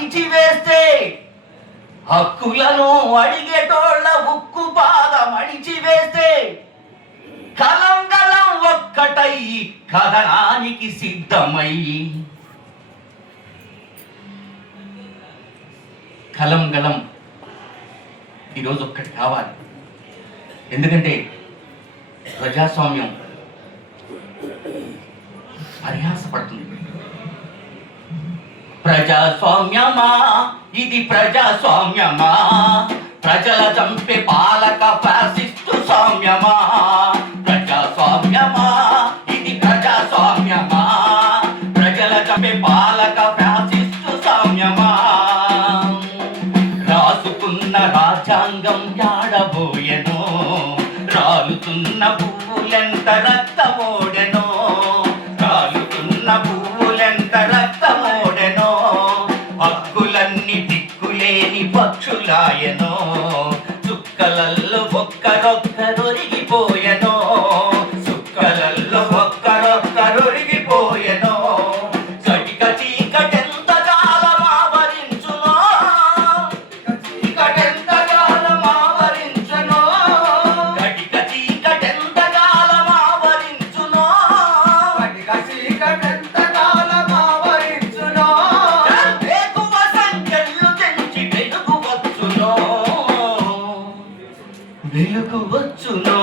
అణిచివేస్తే, హక్కులను అడిగేటోళ్ళ ఉక్కు పాదం అణిచివేస్తే, కలం గలం ఒక్కటై కథనానికి సిద్ధమయ్యి, కలం గలం ఈరోజు ఒక్కటి కావాలి. ఎందుకంటే ప్రజాస్వామ్యం పరిహాసపడుతుంది. ప్రజాస్వామ్యమా ఇది ప్రజాస్వామ్యమా, ప్రజల చంపే పాలక ఫ్యాసిస్టు స్వామ్యమా. ప్రజాస్వామ్యమా ఇది ప్రజాస్వామ్యమా, ప్రజల చంపే పాలక ఫ్యాసిస్టు స్వామ్యమా. రాసుకున్న రాజ్యాంగం యాడబోయెనో, రాలుతున్న పువ్వులెంత రక్తమోడెనో, రాలుతున్న పువ్వులెంత రక్తమోడెనో. హక్కులన్నీ దిక్కులేని పక్షులాయనో, చుక్కలల్లో ఒక్కరొక్కరొరిగిపోయెనో, చుక్కలల్లో ఒక్కరొక్కరొరిగిపోయెనో. కటిక చీకటెంత కాలం ఆవరించునో, చీకటెంత కాలం ఆవరించునో, కటిక చీకటెంత కాలం ఆవరించునో, కటిక చీకటెంత కాలం ఆవరించునో. వేకువ సంఖ్యలు తెంచి వెలుగు వచ్చునో, వెలుగు వచ్చునో.